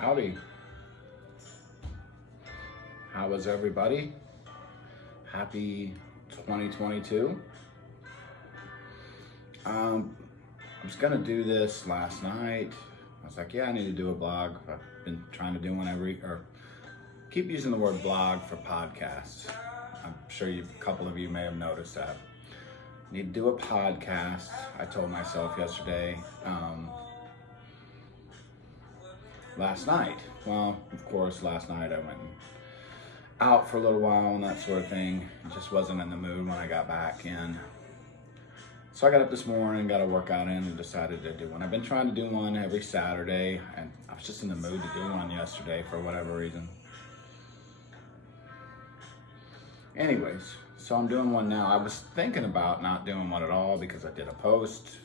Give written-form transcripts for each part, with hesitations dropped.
Howdy. How is everybody? Happy 2022. I was gonna do this last night. I was like, yeah, I need to do a blog. I've been trying to do one keep using the word blog for podcasts. I'm sure a couple of you may have noticed that. Need to do a podcast. I told myself yesterday, last night. Well, of course, last night I went out for a little while and that sort of thing. I just wasn't in the mood when I got back in. So I got up this morning, got a workout in, and decided to do one. I've been trying to do one every Saturday, and I was just in the mood to do one yesterday for whatever reason. Anyways, so I'm doing one now. I was thinking about not doing one at all because I did a post.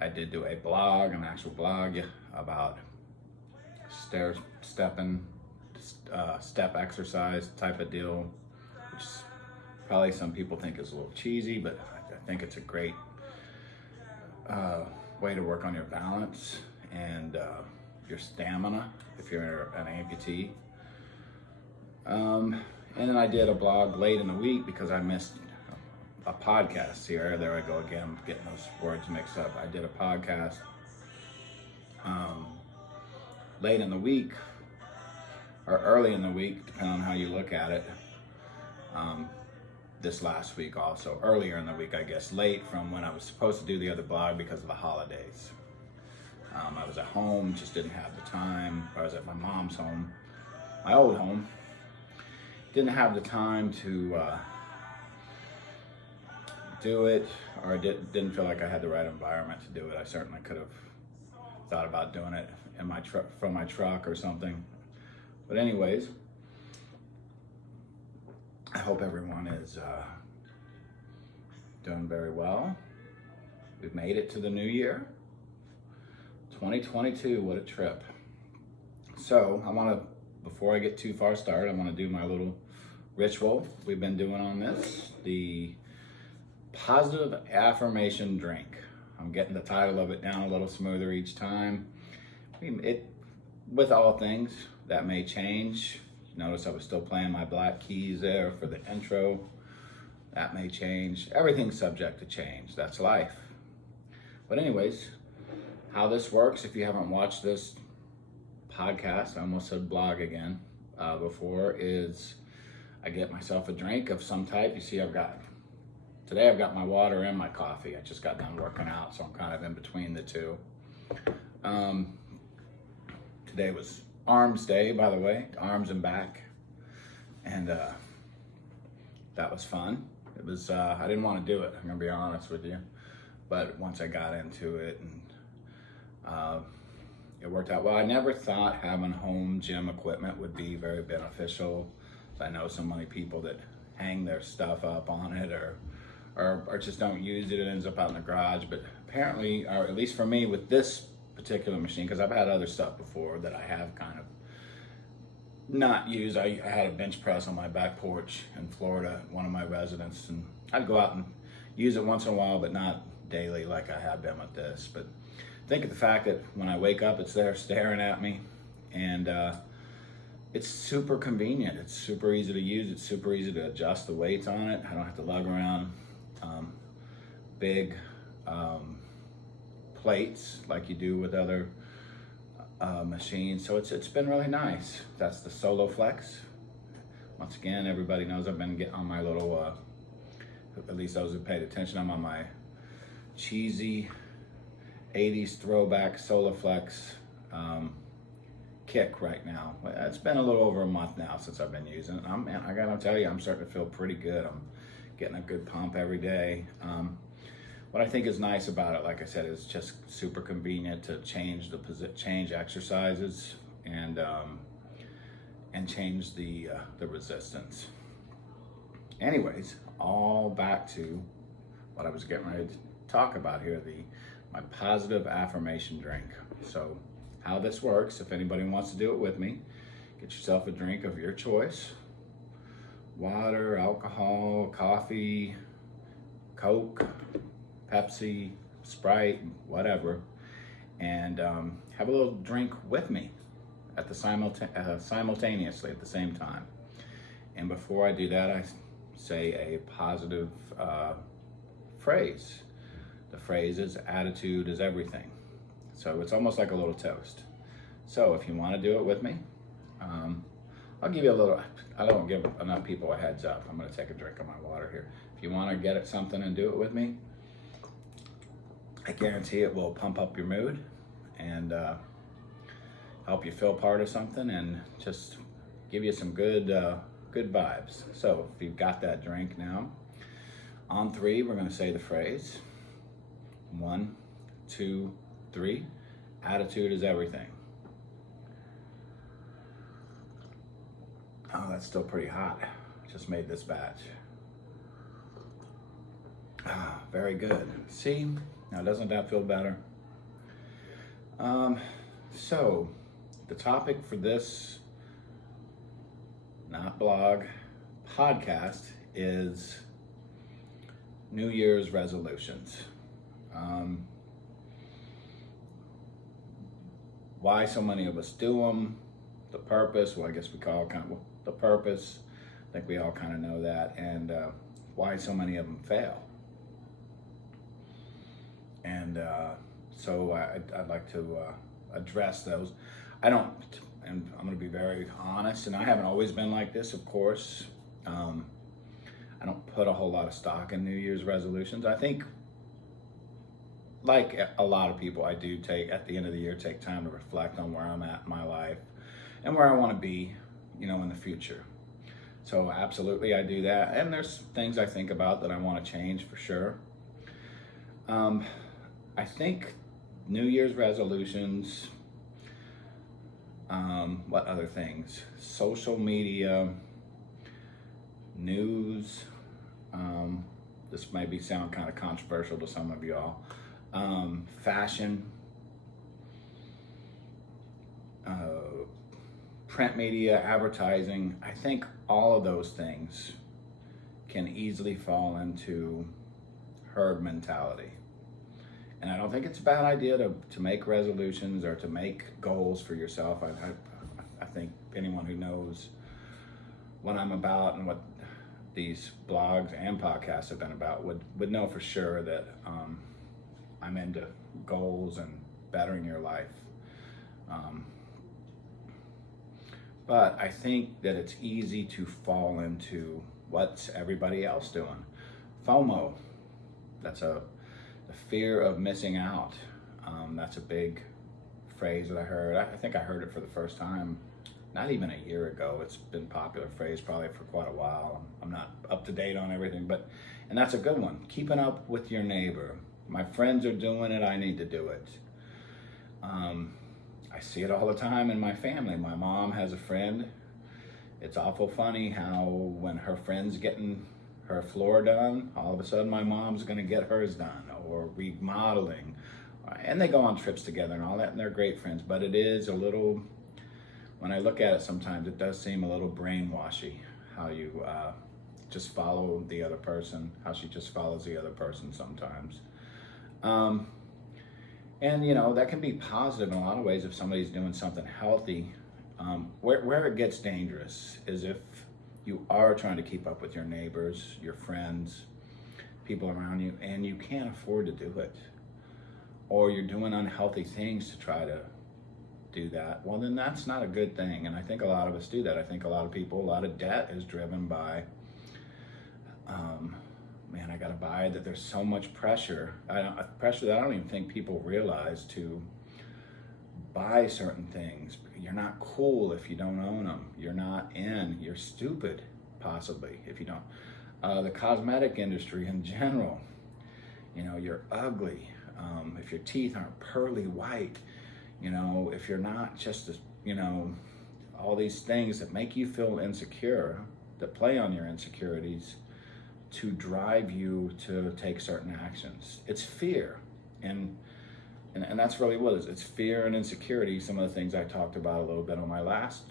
I did do a blog, an actual blog about step exercise type of deal, which probably some people think is a little cheesy, but I think it's a great way to work on your balance and your stamina if you're an amputee. And then I did a blog late in the week because I missed a podcast here. There I go again, getting those words mixed up. I did a podcast late in the week, or early in the week, depending on how you look at it. This last week also, earlier in the week, I guess, late from when I was supposed to do the other blog because of the holidays. I was at home, just didn't have the time. I was at my mom's home, my old home. Didn't have the time to do it, or didn't feel like I had the right environment to do it. I certainly could have thought about doing it in my from my truck or something. But anyways, I hope everyone is doing very well. We've made it to the new year, 2022. What a trip. So before I get too far started, I want to do my little ritual we've been doing on this, the positive affirmation drink. I'm getting the title of it down a little smoother each time. With all things, that may change. Notice I was still playing my black keys there for the intro. That may change. Everything's subject to change. That's life. But anyways, how this works, if you haven't watched this podcast, I almost said blog again, before, is I get myself a drink of some type. You see, today I've got my water and my coffee. I just got done working out, so I'm kind of in between the two. Today was Arms Day, by the way, arms and back, and that was fun. It was, I didn't want to do it, I'm gonna be honest with you, but once I got into it, and it worked out well. I never thought having home gym equipment would be very beneficial. I know so many people that hang their stuff up on it or just don't use it. It ends up out in the garage. But apparently, or at least for me with this particular machine, because I've had other stuff before that I have kind of not used. I had a bench press on my back porch in Florida, one of my residents, and I'd go out and use it once in a while, but not daily like I have been with this. But think of the fact that when I wake up, it's there staring at me, and it's super convenient. It's super easy to use. It's super easy to adjust the weights on it. I don't have to lug around big plates like you do with other machines. So it's been really nice. That's the Solo Flex. Once again, everybody knows I've been getting on my little, at least those who paid attention, I'm on my cheesy 80s throwback Soloflex kick right now. It's been a little over a month now since I've been using it. I gotta tell you, I'm starting to feel pretty good. I'm getting a good pump every day. What I think is nice about it, like I said, is just super convenient to change exercises and change the resistance. Anyways, all back to what I was getting ready to talk about here, my positive affirmation drink. So how this works, if anybody wants to do it with me, get yourself a drink of your choice. Water, alcohol, coffee, Coke, Pepsi, Sprite, whatever, and have a little drink with me. at the simultaneously at the same time. And before I do that, I say a positive phrase. The phrase is attitude is everything. So it's almost like a little toast. So if you want to do it with me, I'll give you a little, I don't give enough people a heads up. I'm going to take a drink of my water here. If you want to get at something and do it with me, I guarantee it will pump up your mood and help you feel part of something and just give you some good vibes. So if you've got that drink now, on 3, we're going to say the phrase. 1, 2, 3. Attitude is everything. Oh, that's still pretty hot. Just made this batch. Ah, very good. See, now doesn't that feel better? So the topic for this, not blog, podcast is New Year's resolutions. Why so many of us do them, the purpose, well, I guess we call it kind of the purpose. I think we all kind of know that, and why so many of them fail. And so I'd like to address those. I don't, and I'm going to be very honest, and I haven't always been like this, of course. I don't put a whole lot of stock in New Year's resolutions. I think, like a lot of people, I do take, at the end of the year, take time to reflect on where I'm at in my life and where I want to be, in the future. So absolutely, I do that. And there's things I think about that I want to change for sure. I think New Year's resolutions, what other things? Social media, news, this may sound kind of controversial to some of y'all. Fashion, print media, advertising. I think all of those things can easily fall into herd mentality. And I don't think it's a bad idea to make resolutions or to make goals for yourself. I think anyone who knows what I'm about and what these blogs and podcasts have been about would know for sure that I'm into goals and bettering your life. But I think that it's easy to fall into what's everybody else doing. FOMO, that's the fear of missing out. That's a big phrase that I heard. I think I heard it for the first time not even a year ago. It's been a popular phrase probably for quite a while. I'm not up to date on everything, and that's a good one. Keeping up with your neighbor. My friends are doing it, I need to do it. I see it all the time in my family. My mom has a friend. It's awful funny how when her friend's getting her floor done, all of a sudden my mom's gonna get hers done, or remodeling. And they go on trips together and all that, and they're great friends, but it is a little, when I look at it sometimes, it does seem a little brainwashy, how you just follow the other person, how she just follows the other person sometimes. And that can be positive in a lot of ways if somebody's doing something healthy. Where it gets dangerous is if you are trying to keep up with your neighbors, your friends, people around you, and you can't afford to do it. Or you're doing unhealthy things to try to do that. Well, then that's not a good thing. And I think a lot of us do that. I think a lot of debt is driven by, I got to buy that. There's so much pressure that I don't even think people realize to buy certain things. You're not cool if you don't own them. You're not in. You're stupid, possibly, if you don't. The cosmetic industry in general, you're ugly. If your teeth aren't pearly white, if you're not just, all these things that make you feel insecure, that play on your insecurities, to drive you to take certain actions. It's fear, and that's really what it is. It's fear and insecurity. Some of the things I talked about a little bit on my last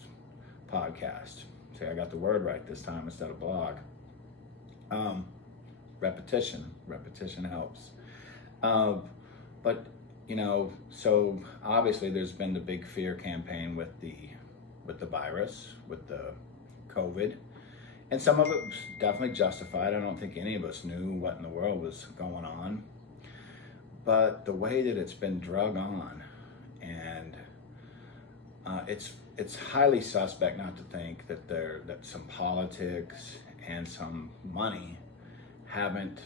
podcast. See, I got the word right this time instead of blog. Repetition helps. But so obviously there's been the big fear campaign with the virus, with the COVID, and some of it was definitely justified. I don't think any of us knew what in the world was going on, but the way that it's been drug on, and it's highly suspect not to think that some politics and some money haven't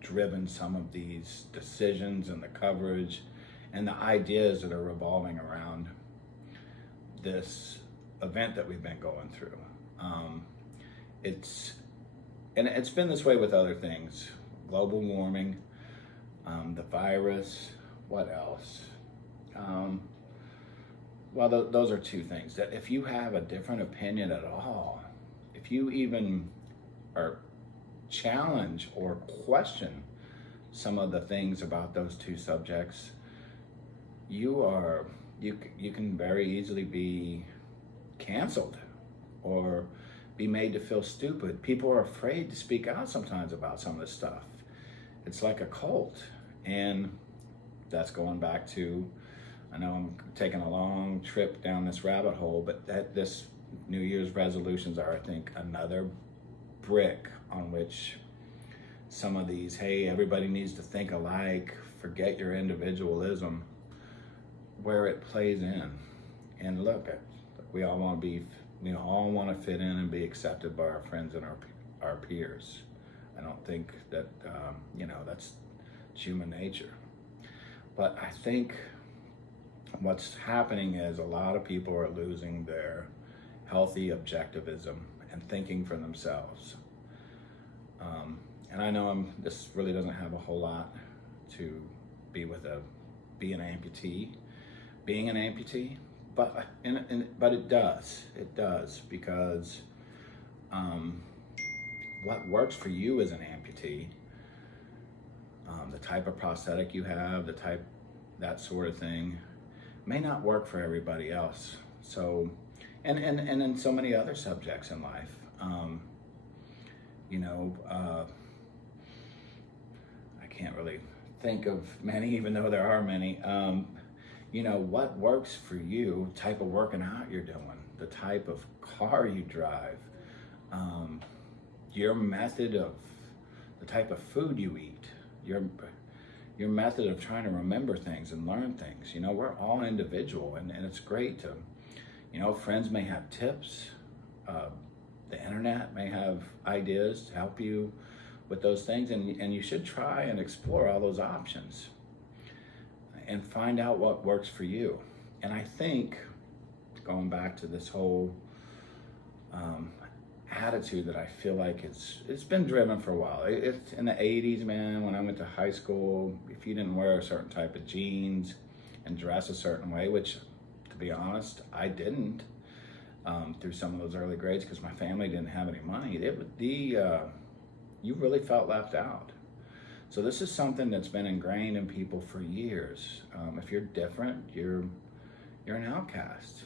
driven some of these decisions and the coverage and the ideas that are revolving around this event that we've been going through. It's been this way with other things: global warming, the virus. What else? Those are two things that if you have a different opinion at all, if you even challenge or question some of the things about those two subjects, you can very easily be canceled or be made to feel stupid. People are afraid to speak out sometimes about some of this stuff. It's like a cult, and that's going back to, I know I'm taking a long trip down this rabbit hole, but this New Year's resolutions are, I think, another brick on which some of these, hey, everybody needs to think alike, forget your individualism, where it plays in. And look, we all want to fit in and be accepted by our friends and our peers. I don't think that that's human nature. But I think what's happening is a lot of people are losing their healthy objectivism and thinking for themselves. And I know this really doesn't have a whole lot to be with being an amputee, but it does because what works for you as an amputee, the type of prosthetic you have, that sort of thing, may not work for everybody else. So, and in so many other subjects in life, I can't really think of many, even though there are many. What works for you, type of working out you're doing, the type of car you drive, your method of the type of food you eat, your method of trying to remember things and learn things. We're all individual, and it's great to, friends may have tips, the internet may have ideas to help you with those things, and you should try and explore all those options and find out what works for you. And I think, going back to this whole attitude that I feel like it's been driven for a while. It's in the 80s, man, when I went to high school, if you didn't wear a certain type of jeans and dress a certain way, which, to be honest, I didn't through some of those early grades because my family didn't have any money, you really felt left out. So this is something that's been ingrained in people for years. If you're different, you're an outcast.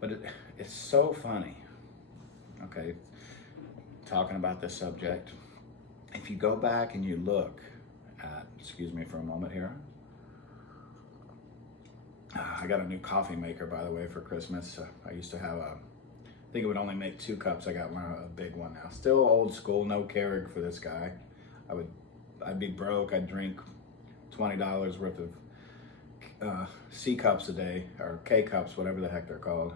But it's so funny. Okay, talking about this subject, if you go back and you look at, excuse me for a moment here. I got a new coffee maker, by the way, for Christmas. I used to have I think it would only make 2 cups. I got a big one now. Still old school, no Keurig for this guy. I'd be broke. I'd drink $20 worth of C cups a day, or K cups, whatever the heck they're called.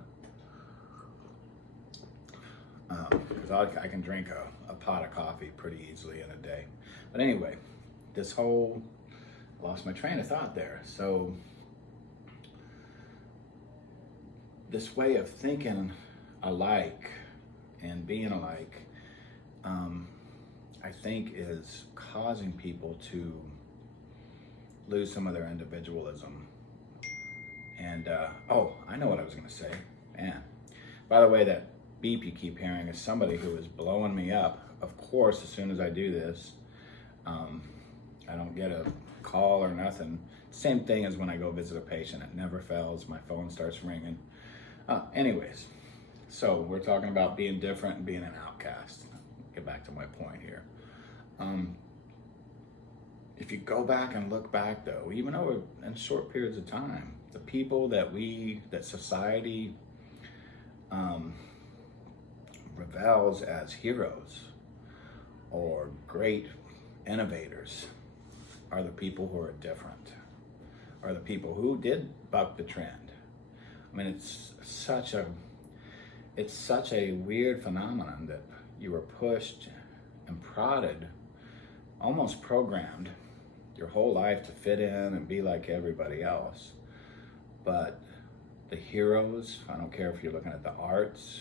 Because I can drink a pot of coffee pretty easily in a day. But anyway, lost my train of thought there. So this way of thinking alike and being alike, I think is causing people to lose some of their individualism. And, I know what I was gonna say. Man, by the way, that beep you keep hearing is somebody who is blowing me up. Of course, as soon as I do this, I don't get a call or nothing. Same thing as when I go visit a patient. It never fails. My phone starts ringing. Anyways, so we're talking about being different and being an outcast. Get back to my point here. if you go back and look back though, even over in short periods of time, the people that society revels as heroes or great innovators are the people who are different, are the people who did buck the trend. I mean, it's such a weird phenomenon that you were pushed and prodded, almost programmed your whole life to fit in and be like everybody else. But the heroes, I don't care if you're looking at the arts,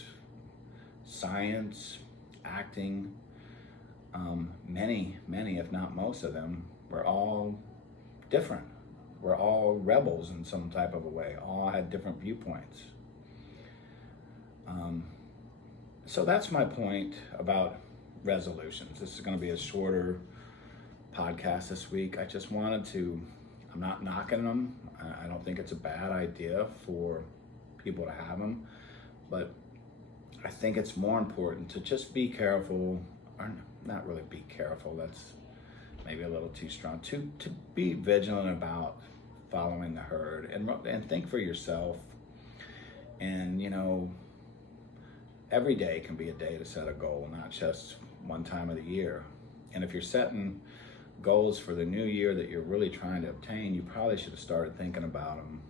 science, acting, many, if not most of them, were all different. We're all rebels in some type of a way, all had different viewpoints. So that's my point about resolutions. This is going to be a shorter podcast this week. I just wanted to, I'm not knocking them. I don't think it's a bad idea for people to have them, but I think it's more important to just be careful, or not really be careful, that's maybe a little too strong, to be vigilant about following the herd and think for yourself. And every day can be a day to set a goal, not just one time of the year. And if you're setting goals for the new year that you're really trying to obtain, you probably should have started thinking about them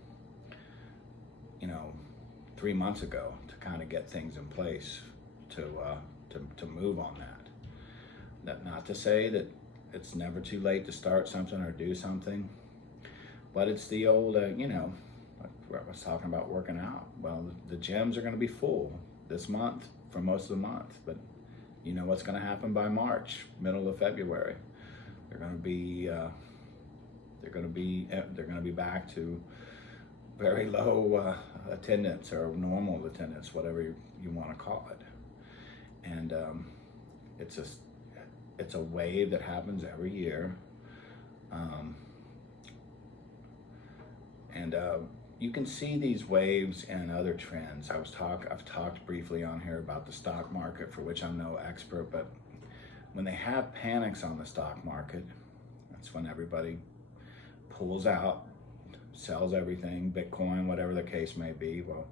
3 months ago to kind of get things in place to move on that. Not to say that it's never too late to start something or do something, but it's the old I was talking about working out. Well, the gyms are going to be full this month for most of the month, but you know what's going to happen by March, middle of February? They're going to be back to very low attendance or normal attendance, whatever you want to call it. And it's a wave that happens every year. You can see these waves and other trends. I've talked briefly on here about the stock market, for which I'm no expert, but when they have panics on the stock market, that's when everybody pulls out, sells everything, Bitcoin, whatever the case may be. Well,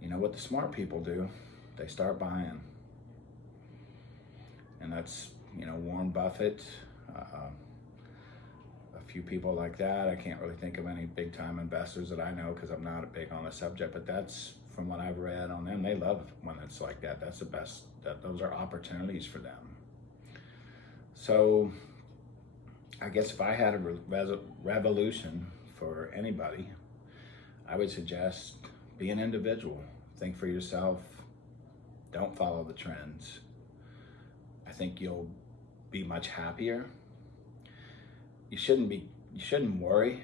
you know what the smart people do? They start buying. And that's, Warren Buffett, a few people like that. I can't really think of any big time investors that I know because I'm not big on the subject, but that's from what I've read on them. They love when it's like that. That's the best, those are opportunities for them. So I guess if I had a revolution for anybody, I would suggest be an individual. Think for yourself. Don't follow the trends. I think you'll be much happier. You shouldn't worry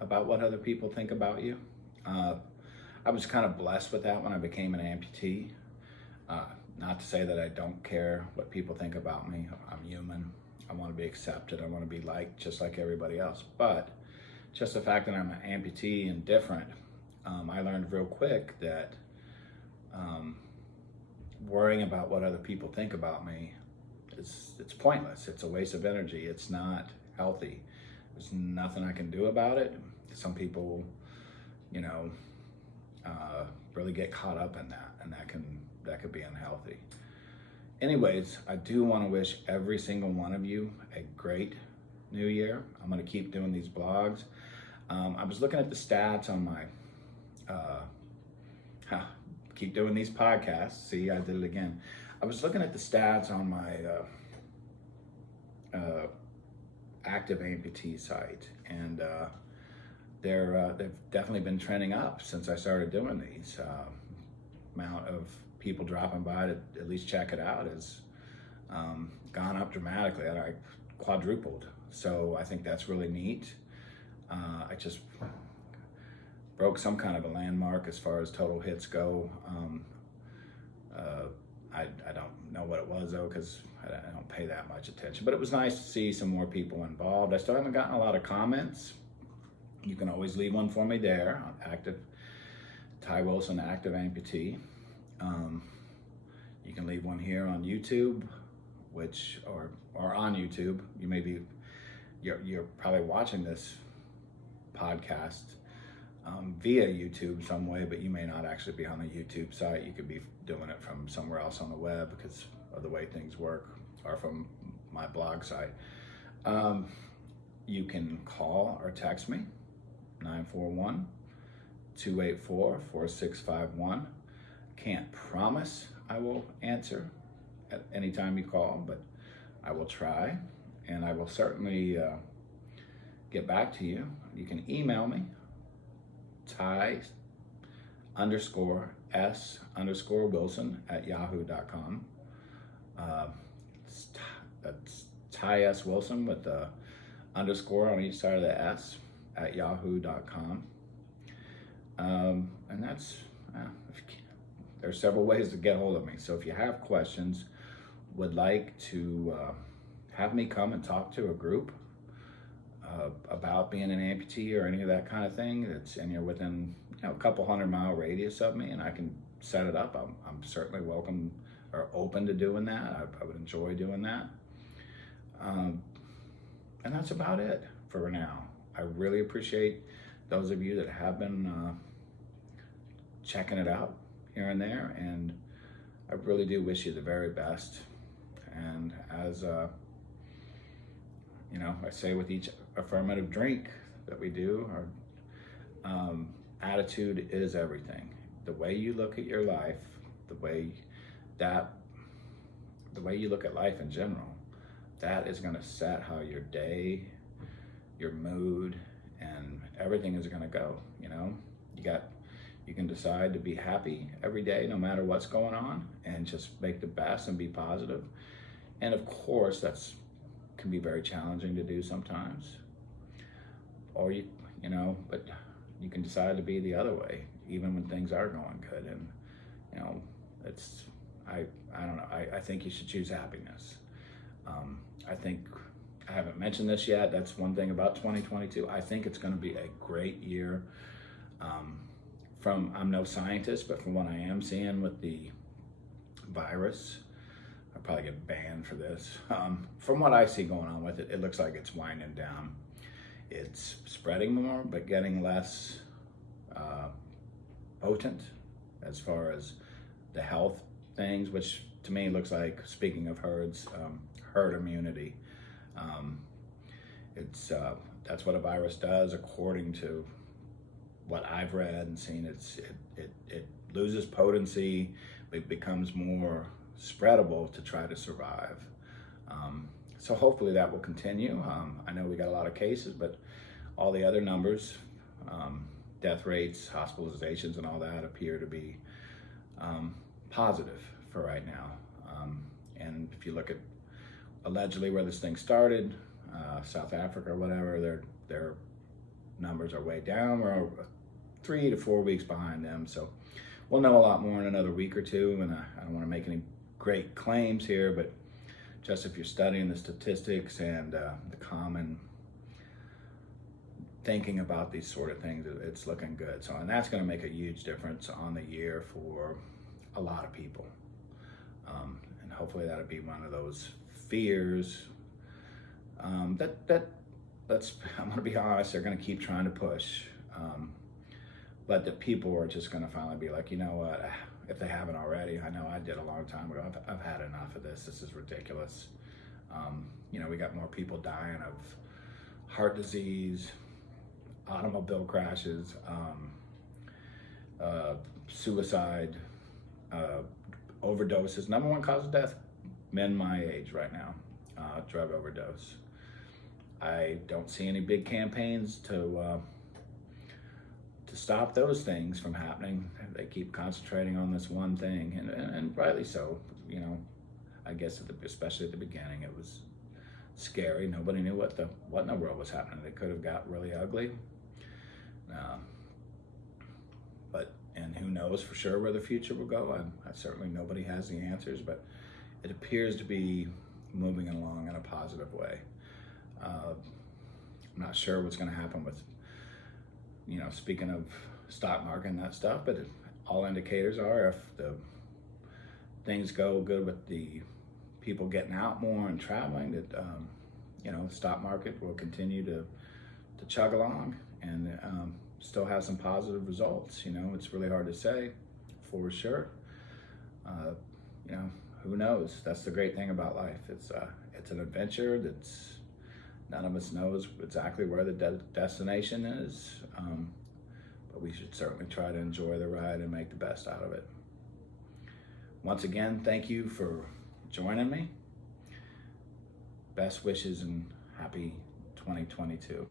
about what other people think about you. I was kind of blessed with that when I became an amputee. Not to say that I don't care what people think about me. I'm human. I want to be accepted. I want to be liked just like everybody else. But just the fact that I'm an amputee and different, I learned real quick that worrying about what other people think about me it's pointless. It's a waste of energy. It's not healthy. There's nothing I can do about it. Some people, really get caught up in that, and that could be unhealthy. Anyways, I do want to wish every single one of you a great new year. I'm going to keep doing these blogs. I was looking at the stats on my, keep doing these podcasts. See, I did it again. I was looking at the stats on my active amputee site, and they've definitely been trending up since I started doing these. Amount of people dropping by to at least check it out has gone up dramatically. I quadrupled. So I think that's really neat. I just broke some kind of a landmark as far as total hits go. I don't know what it was though, because I don't pay that much attention, but it was nice to see some more people involved. I still haven't gotten a lot of comments. You can always leave one for me there. Active Ty Wilson, active amputee. You can leave one here on YouTube, or on YouTube. You may be you're probably watching this podcast via YouTube some way, but you may not actually be on the YouTube site. You could be doing it from somewhere else on the web because of the way things work, or from my blog site. You can call or text me, 941-284-4651. Can't promise I will answer at any time you call, but I will try, and I will certainly get back to you. You can email me, ty_s_wilson@yahoo.com. That's Ty S. Wilson with the underscore on each side of the S at yahoo.com. And that's, there's several ways to get hold of me. So if you have questions, would like to have me come and talk to a group about being an amputee or any of that kind of thing, and you're within a couple 100-mile radius of me, and I can set it up, I'm certainly welcome or open to doing that. I would enjoy doing that. And that's about it for now. I really appreciate those of you that have been checking it out here and there, and I really do wish you the very best. And as I say with each affirmative drink that we do, our attitude is everything. The way you look at your life, the way you look at life in general, that is going to set how your day, your mood, and everything is going to go. You can decide to be happy every day, no matter what's going on, and just make the best and be positive. And of course, can be very challenging to do sometimes. Or but you can decide to be the other way, even when things are going good. And I don't know. I think you should choose happiness. I think I haven't mentioned this yet. That's one thing about 2022. I think it's going to be a great year. I'm no scientist, but from what I am seeing with the virus, I'll probably get banned for this. From what I see going on with it, it looks like it's winding down. It's spreading more, but getting less potent as far as the health things, which to me looks like, speaking of herds, herd immunity. That's what a virus does, according to what I've read and seen. It loses potency, it becomes more spreadable to try to survive. So hopefully that will continue. I know we got a lot of cases, but all the other numbers, death rates, hospitalizations, and all that appear to be positive for right now. And if you look at allegedly where this thing started, South Africa or whatever, their numbers are way down. We're 3 to 4 weeks behind them. So we'll know a lot more in another week or two. And I don't want to make any great claims here, but just if you're studying the statistics and the common thinking about these sort of things, it's looking good. So, and that's going to make a huge difference on the year for a lot of people. And hopefully that'll be one of those fears that's, I'm going to be honest, they're going to keep trying to push. But the people are just going to finally be like, you know what, if they haven't already, I know I did a long time ago, I've had enough of this. This is ridiculous. We got more people dying of heart disease, automobile crashes, suicide, overdoses. Number one cause of death, men my age right now, drug overdose. I don't see any big campaigns to stop those things from happening. They keep concentrating on this one thing, and rightly so. I guess especially at the beginning, it was scary. Nobody knew what in the world was happening. It could have got really ugly. And who knows for sure where the future will go. I certainly, nobody has the answers, but it appears to be moving along in a positive way. I'm not sure what's going to happen with, speaking of stock market and that stuff, but all indicators are, if the things go good with the people getting out more and traveling, that the stock market will continue to chug along and still have some positive results. It's really hard to say for sure. Who knows? That's the great thing about life. It's an adventure that's none of us knows exactly where the destination is, but we should certainly try to enjoy the ride and make the best out of it. Once again, thank you for joining me. Best wishes and happy 2022.